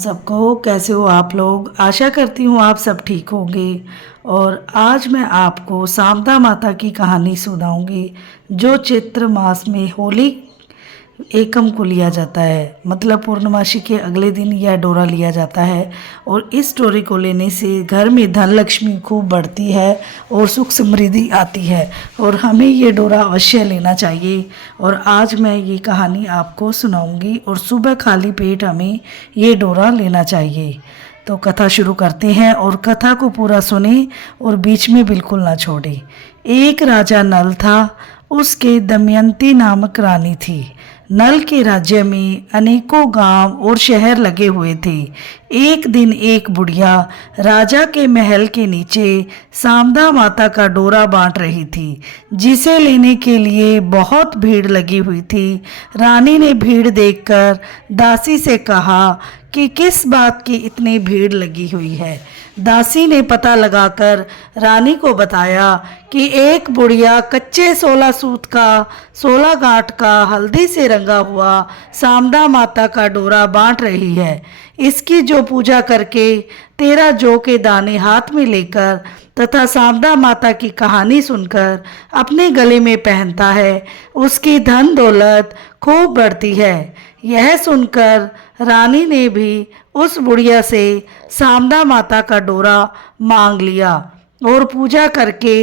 सबको कैसे हो आप लोग। आशा करती हूँ आप सब ठीक होंगे। और आज मैं आपको शारदा माता की कहानी सुनाऊंगी जो चैत्र मास में होली एकम को लिया जाता है, मतलब पूर्णमासी के अगले दिन यह डोरा लिया जाता है। और इस डोरे को लेने से घर में धन लक्ष्मी खूब बढ़ती है और सुख समृद्धि आती है और हमें ये डोरा अवश्य लेना चाहिए। और आज मैं ये कहानी आपको सुनाऊंगी और सुबह खाली पेट हमें ये डोरा लेना चाहिए। तो कथा शुरू करते हैं और कथा को पूरा सुने और बीच में बिल्कुल ना छोड़े। एक राजा नल था, उसके दमयंती नामक रानी थी। नल के राज्य में अनेकों गांव और शहर लगे हुए थे। एक दिन एक बुढ़िया राजा के महल के नीचे शारदा माता का डोरा बांट रही थी, जिसे लेने के लिए बहुत भीड़ लगी हुई थी। रानी ने भीड़ देखकर दासी से कहा कि किस बात की इतनी भीड़ लगी हुई है। दासी ने पता लगाकर रानी को बताया कि एक बुढ़िया कच्चे 16 सूत का 16 गांठ का हल्दी से रंगा हुआ शारदा माता का डोरा बांट रही है। इसकी जो पूजा करके 13 जौ के दाने हाथ में लेकर तथा शारदा माता की कहानी सुनकर अपने गले में पहनता है, उसकी धन दौलत खूब बढ़ती है। यह सुनकर रानी ने भी उस बुढ़िया से शारदा माता का डोरा मांग लिया और पूजा करके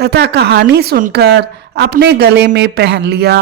तथा कहानी सुनकर अपने गले में पहन लिया।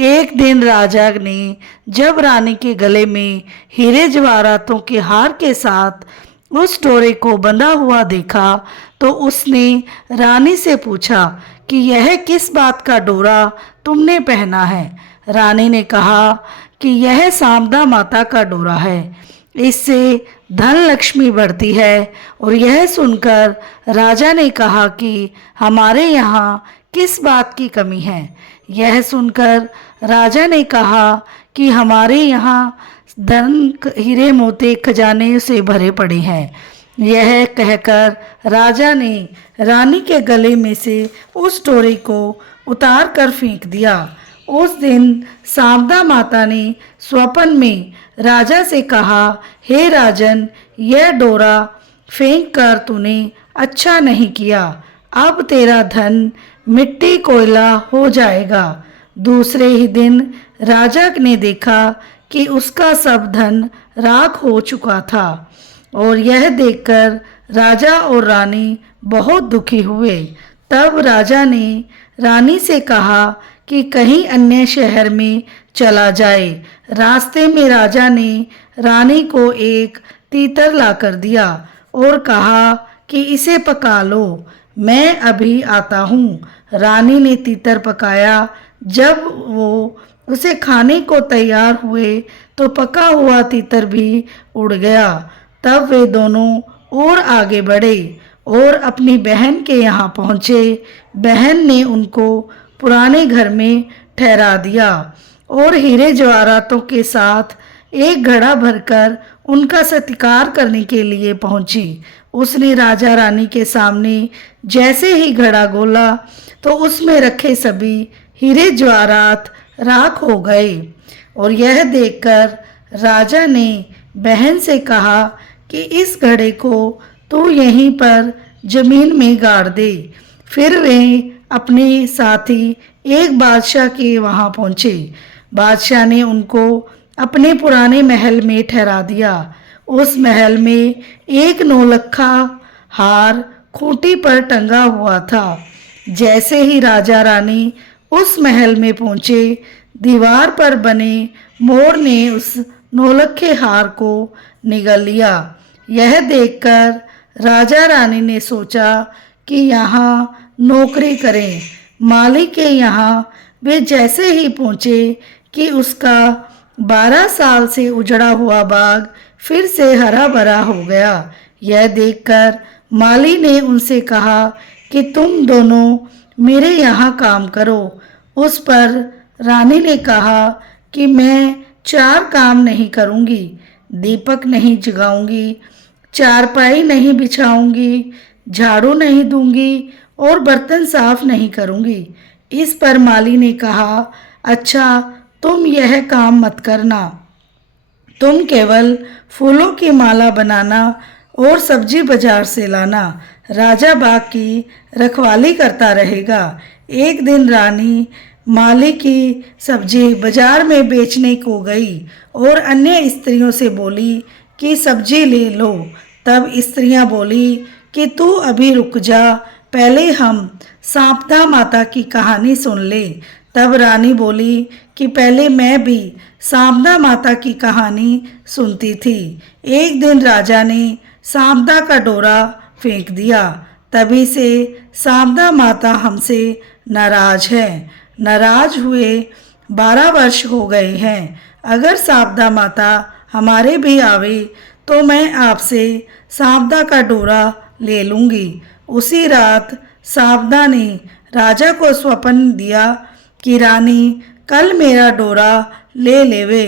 एक दिन राजा ने जब रानी के गले में हीरे जवाहरातों के हार के साथ उस डोरे को बंधा हुआ देखा तो उसने रानी से पूछा कि यह किस बात का डोरा तुमने पहना है। रानी ने कहा कि यह शारदा माता का डोरा है, इससे धन लक्ष्मी बढ़ती है। और यह सुनकर राजा ने कहा कि हमारे यहाँ किस बात की कमी है। यह सुनकर राजा ने कहा कि हमारे यहाँ धन हीरे मोती खजाने से भरे पड़े हैं। यह कहकर राजा ने रानी के गले में से उस डोरे को उतार कर फेंक दिया। उस दिन शारदा माता ने स्वप्न में राजा से कहा, हे राजन, यह डोरा फेंक कर तूने अच्छा नहीं किया। अब तेरा धन मिट्टी कोयला हो जाएगा। दूसरे ही दिन राजा ने देखा कि उसका सब धन राख हो चुका था और यह देखकर राजा और रानी बहुत दुखी हुए। तब राजा ने रानी से कहा कि कहीं अन्य शहर में चला जाए। रास्ते में राजा ने रानी को एक तीतर लाकर दिया और कहा कि इसे पका लो, मैं अभी आता हूँ। रानी ने तीतर पकाया। जब वो उसे खाने को तैयार हुए तो पका हुआ तीतर भी उड़ गया। तब वे दोनों और आगे बढ़े और अपनी बहन के यहाँ पहुँचे। बहन ने उनको पुराने घर में ठहरा दिया और हीरे जवाहरातों के साथ एक घड़ा भरकर उनका सत्कार करने के लिए पहुंची। उसने राजा रानी के सामने जैसे ही घड़ा गोला तो उसमें रखे सभी हीरे जवाहरात राख हो गए। और यह देखकर राजा ने बहन से कहा कि इस घड़े को तू यहीं पर जमीन में गाड़ दे। फिर वे अपने साथी एक बादशाह के वहाँ पहुँचे। बादशाह ने उनको अपने पुराने महल में ठहरा दिया। उस महल में एक नौलखा हार खूंटी पर टंगा हुआ था। जैसे ही राजा रानी उस महल में पहुँचे, दीवार पर बने मोर ने उस नौलखे हार को निगल लिया। यह देखकर राजा रानी ने सोचा कि यहाँ नौकरी करें। माली के यहाँ वे जैसे ही पहुँचे कि उसका 12 साल से उजड़ा हुआ बाग फिर से हरा भरा हो गया। यह देखकर माली ने उनसे कहा कि तुम दोनों मेरे यहाँ काम करो। उस पर रानी ने कहा कि मैं 4 काम नहीं करूँगी, दीपक नहीं जगाऊंगी, चारपाई नहीं बिछाऊंगी, झाड़ू नहीं दूंगी और बर्तन साफ नहीं करूंगी। इस पर माली ने कहा, अच्छा तुम यह काम मत करना, तुम केवल फूलों की माला बनाना और सब्जी बाजार से लाना, राजा बाग की रखवाली करता रहेगा। एक दिन रानी माली की सब्जी बाजार में बेचने को गई और अन्य स्त्रियों से बोली कि सब्जी ले लो। तब स्त्रियां बोली कि तू अभी रुक जा, पहले हम सांपदा माता की कहानी सुन ले। तब रानी बोली कि पहले मैं भी सांपदा माता की कहानी सुनती थी। एक दिन राजा ने सांपदा का डोरा फेंक दिया, तभी से सांपदा माता हमसे नाराज है। नाराज हुए 12 वर्ष हो गए हैं। अगर सांपदा माता हमारे भी आवे तो मैं आपसे सांपदा का डोरा ले लूँगी। उसी रात सांपदा ने राजा को स्वप्न दिया कि रानी कल मेरा डोरा ले लेवे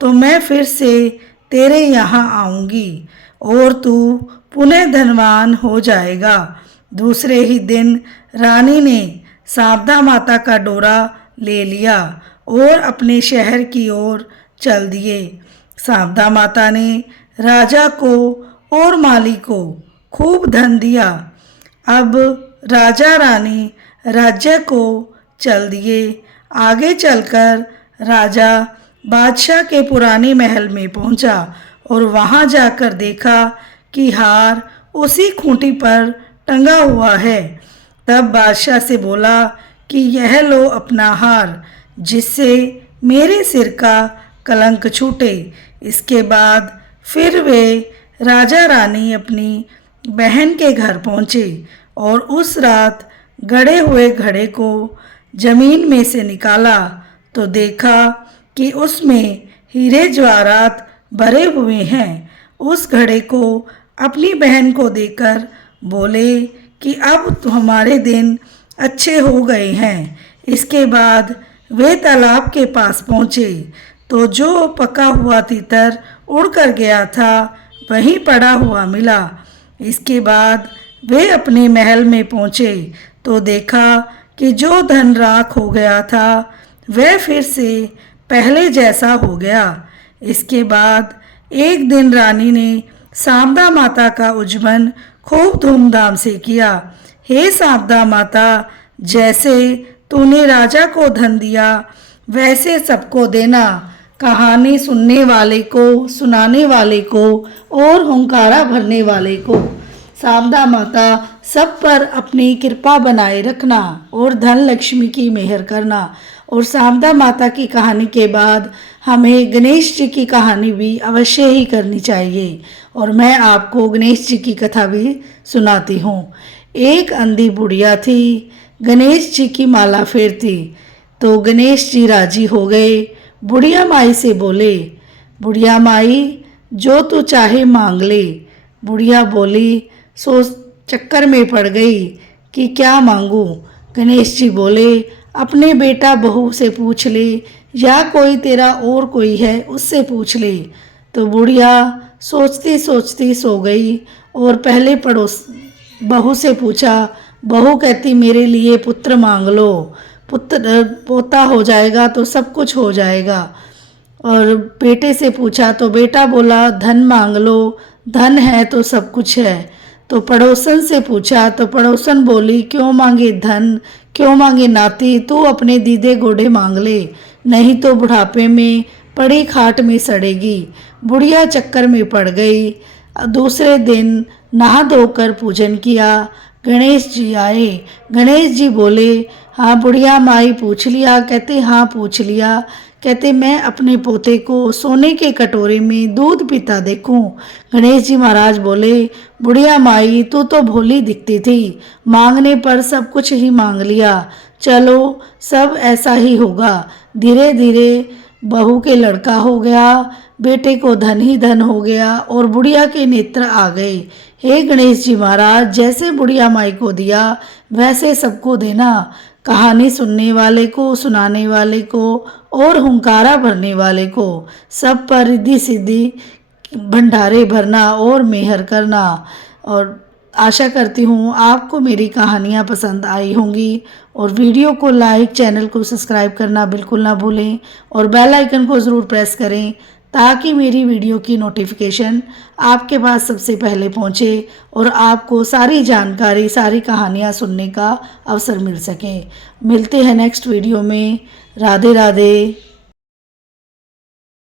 तो मैं फिर से तेरे यहाँ आऊँगी और तू पुनः धनवान हो जाएगा। दूसरे ही दिन रानी ने सांपदा माता का डोरा ले लिया और अपने शहर की ओर चल दिए। सांपदा माता ने राजा को और माली को खूब धन दिया। अब राजा रानी राज्य को चल दिए। आगे चलकर राजा बादशाह के पुराने महल में पहुंचा और वहां जाकर देखा कि हार उसी खूंटी पर टंगा हुआ है। तब बादशाह से बोला कि यह लो अपना हार, जिससे मेरे सिर का कलंक छूटे। इसके बाद फिर वे राजा रानी अपनी बहन के घर पहुँचे और उस रात गड़े हुए घड़े को जमीन में से निकाला तो देखा कि उसमें हीरे जवाहरात भरे हुए हैं। उस घड़े को अपनी बहन को देकर बोले कि अब तो हमारे दिन अच्छे हो गए हैं। इसके बाद वे तालाब के पास पहुँचे तो जो पका हुआ तीतर उड़कर गया था वहीं पड़ा हुआ मिला। इसके बाद वे अपने महल में पहुँचे तो देखा कि जो धन राख हो गया था वह फिर से पहले जैसा हो गया। इसके बाद एक दिन रानी ने सांपदा माता का उज्जवन खूब धूमधाम से किया। हे सांपदा माता, जैसे तूने राजा को धन दिया वैसे सबको देना। कहानी सुनने वाले को, सुनाने वाले को और हुंकारा भरने वाले को सांपदा माता सब पर अपनी कृपा बनाए रखना और धन लक्ष्मी की मेहर करना। और सांपदा माता की कहानी के बाद हमें गणेश जी की कहानी भी अवश्य ही करनी चाहिए। और मैं आपको गणेश जी की कथा भी सुनाती हूँ। एक अंधी बुढ़िया थी, गणेश जी की माला फेरती तो गणेश जी राजी हो गए। बुढ़िया माई से बोले, बुढ़िया माई जो तू चाहे मांग ले। बुढ़िया बोली, सोच चक्कर में पड़ गई कि क्या मांगूं। गणेश जी बोले, अपने बेटा बहू से पूछ ले या कोई तेरा और कोई है उससे पूछ ले। तो बुढ़िया सोचती सोचती सो गई और पहले पड़ोस बहू से पूछा। बहू कहती मेरे लिए पुत्र मांग लो, पुत्र पोता हो जाएगा तो सब कुछ हो जाएगा। और बेटे से पूछा तो बेटा बोला धन मांग लो, धन है तो सब कुछ है। तो पड़ोसन से पूछा तो पड़ोसन बोली क्यों मांगे धन, क्यों मांगे नाती, तू अपने दीदे घोड़े मांग ले, नहीं तो बुढ़ापे में पड़ी खाट में सड़ेगी। बुढ़िया चक्कर में पड़ गई। दूसरे दिन नहा धोकर पूजन किया। गणेश जी आए। गणेश जी बोले, हाँ बुढ़िया माई पूछ लिया? कहते हाँ पूछ लिया। कहते मैं अपने पोते को सोने के कटोरे में दूध पीता देखूं। गणेश जी महाराज बोले, बुढ़िया माई तू तो भोली दिखती थी, मांगने पर सब कुछ ही मांग लिया। चलो सब ऐसा ही होगा। धीरे धीरे बहू के लड़का हो गया, बेटे को धन ही धन हो गया और बुढ़िया के नेत्र आ गए। हे गणेश जी महाराज, जैसे बुढ़िया माई को दिया वैसे सबको देना। कहानी सुनने वाले को, सुनाने वाले को और हुंकारा भरने वाले को सब पर रिद्धि सिद्धि भंडारे भरना और मेहर करना। और आशा करती हूँ आपको मेरी कहानियाँ पसंद आई होंगी। और वीडियो को लाइक, चैनल को सब्सक्राइब करना बिल्कुल ना भूलें और बेल आइकन को ज़रूर प्रेस करें ताकि मेरी वीडियो की नोटिफिकेशन आपके पास सबसे पहले पहुंचे और आपको सारी जानकारी, सारी कहानियाँ सुनने का अवसर मिल सके। मिलते हैं नेक्स्ट वीडियो में। राधे राधे।